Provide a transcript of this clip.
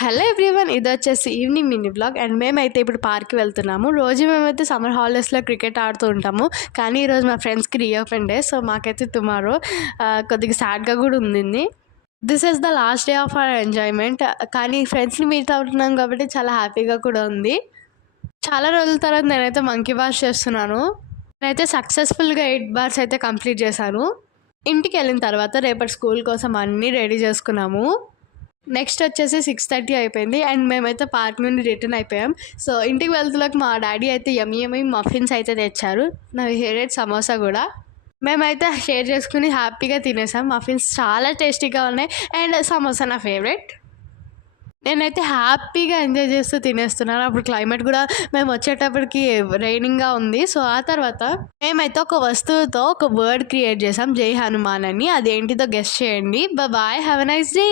Hello everyone, ఇది వచ్చేసి evening mini blog. And మేమైతే ఇప్పుడు పార్క్కి వెళ్తున్నాము. రోజు మేమైతే సమ్మర్ హాలిడేస్లో క్రికెట్ ఆడుతూ ఉంటాము, కానీ ఈరోజు మా ఫ్రెండ్స్కి రీఓపెన్ డే. సో మాకైతే టుమారో కొద్దిగా సాడ్గా కూడా ఉంది. This is the last day of our enjoyment. కానీ ఫ్రెండ్స్ని మీట్ అవుతున్నాం కాబట్టి చాలా హ్యాపీగా కూడా ఉంది. చాలా రోజుల తర్వాత నేనైతే మంకీ బార్స్ చేస్తున్నాను. నేనైతే సక్సెస్ఫుల్గా 8 bars అయితే కంప్లీట్ చేశాను. ఇంటికి వెళ్ళిన తర్వాత రేపటి స్కూల్ కోసం అన్నీ రెడీ చేసుకున్నాము. నెక్స్ట్ వచ్చేసి 6:30 అయిపోయింది అండ్ మేమైతే పార్క్ నుండి రిటర్న్ అయిపోయాం. సో ఇంటికి వెళ్తులకు మా డాడీ అయితే యమ్మీ మఫిన్స్ అయితే తెచ్చారు. నా ఫేవరెట్ సమోసా కూడా మేమైతే షేర్ చేసుకుని హ్యాపీగా తినేసాం. మఫిన్స్ చాలా టేస్టీగా ఉన్నాయి అండ్ సమోసా నా ఫేవరెట్. నేనైతే హ్యాపీగా ఎంజాయ్ చేస్తూ తినేస్తున్నాను. అప్పుడు క్లైమేట్ కూడా మేము వచ్చేటప్పటికి రైనింగ్గా ఉంది. సో ఆ తర్వాత మేమైతే ఒక వస్తువుతో ఒక వర్డ్ క్రియేట్ చేసాం, జై హనుమాన్ అని. అదేంటిదో గెస్ట్ చేయండి. Bye, have a nice day.